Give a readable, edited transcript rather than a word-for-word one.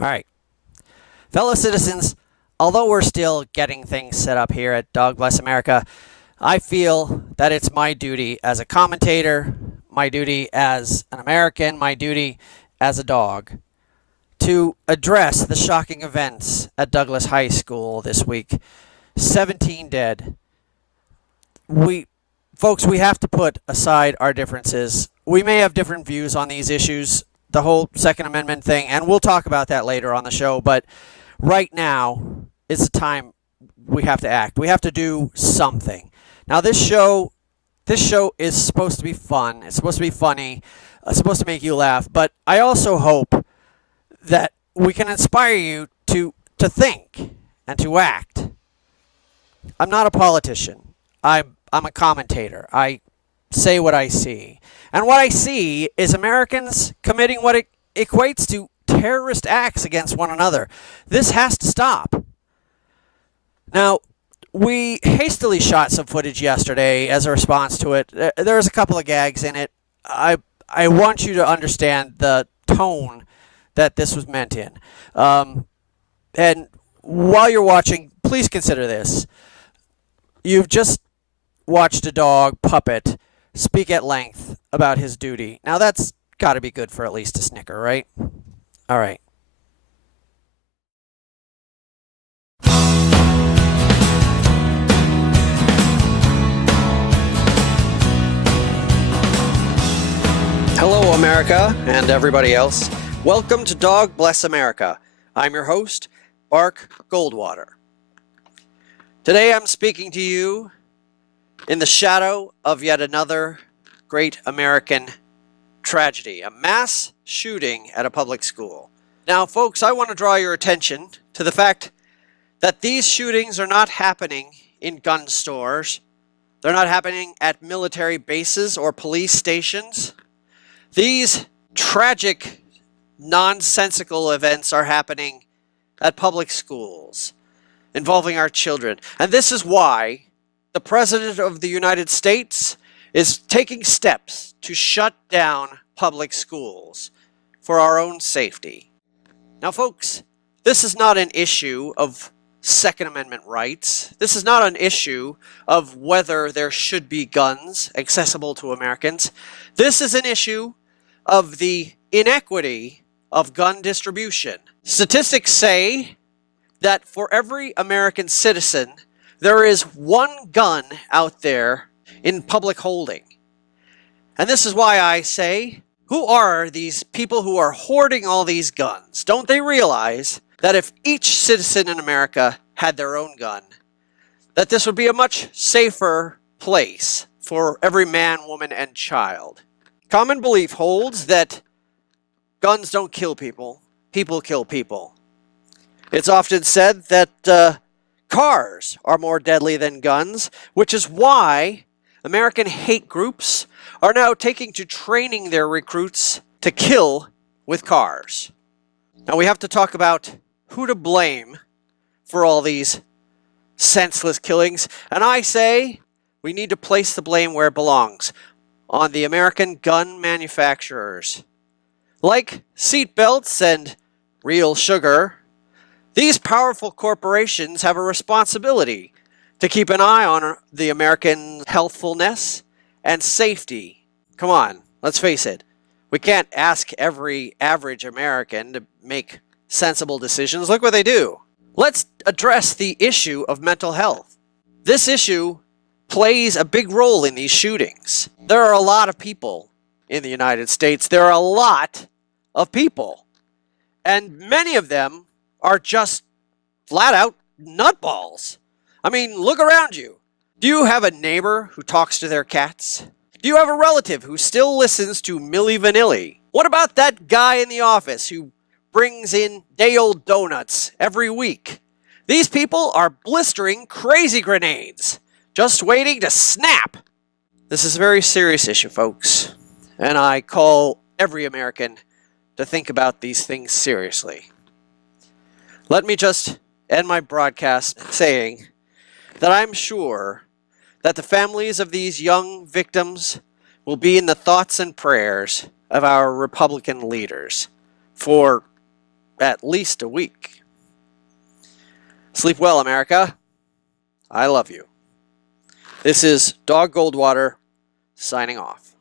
All right. Fellow citizens, although we're still getting things set up here at Dog Bless America, I feel that it's my duty as a commentator, my duty as an American, my duty as a dog to address the shocking events at Douglas High School this week. 17 dead. Folks, we have to put aside our differences. We may have different views on these issues, the whole Second Amendment thing, and we'll talk about that later on the show, but right now is the time we have to act. We have to do something. Now, this show is supposed to be fun. It's supposed to be funny. It's supposed to make you laugh, but I also hope that we can inspire you to think and to act. I'm not a politician. I'm a commentator. I say what I see. And what I see is Americans committing what it equates to terrorist acts against one another. This has to stop. Now, we hastily shot some footage yesterday as a response to it. There's a couple of gags in it. I want you to understand the tone that this was meant in. And while you're watching, please consider this. You've just watched a dog puppet speak at length about his duty. Now that's got to be good for at least a snicker, right? All right. Hello, America, and everybody else. Welcome to Dog Bless America. I'm your host, Bark Goldwater. Today I'm speaking to you in the shadow of yet another great American tragedy, a mass shooting at a public school. Now, folks, I want to draw your attention to the fact that these shootings are not happening in gun stores. They're not happening at military bases or police stations. These tragic, nonsensical events are happening at public schools involving our children. And this is why the President of the United States is taking steps to shut down public schools for our own safety. Now, folks, this is not an issue of Second Amendment rights. This is not an issue of whether there should be guns accessible to Americans. This is an issue of the inequity of gun distribution. Statistics say that for every American citizen, there is one gun out there in public holding. And this is why I say, who are these people who are hoarding all these guns? Don't they realize that if each citizen in America had their own gun, that this would be a much safer place for every man, woman, and child? Common belief holds that guns don't kill people, people kill people. It's often said that cars are more deadly than guns, which is why American hate groups are now taking to training their recruits to kill with cars. Now we have to talk about who to blame for all these senseless killings, and I say we need to place the blame where it belongs, on the American gun manufacturers. Like seatbelts and real sugar, these powerful corporations have a responsibility to keep an eye on the American healthfulness and safety. Come on, let's face it. We can't ask every average American to make sensible decisions. Look what they do. Let's address the issue of mental health. This issue plays a big role in these shootings. There are a lot of people in the United States. There are a lot of people. And many of them are just flat out nutballs. I mean, look around you. Do you have a neighbor who talks to their cats? Do you have a relative who still listens to Milli Vanilli? What about that guy in the office who brings in day-old donuts every week? These people are blistering crazy grenades, just waiting to snap. This is a very serious issue, folks, and I call every American to think about these things seriously. Let me just end my broadcast saying that I'm sure that the families of these young victims will be in the thoughts and prayers of our Republican leaders for at least a week. Sleep well, America. I love you. This is Dog Goldwater signing off.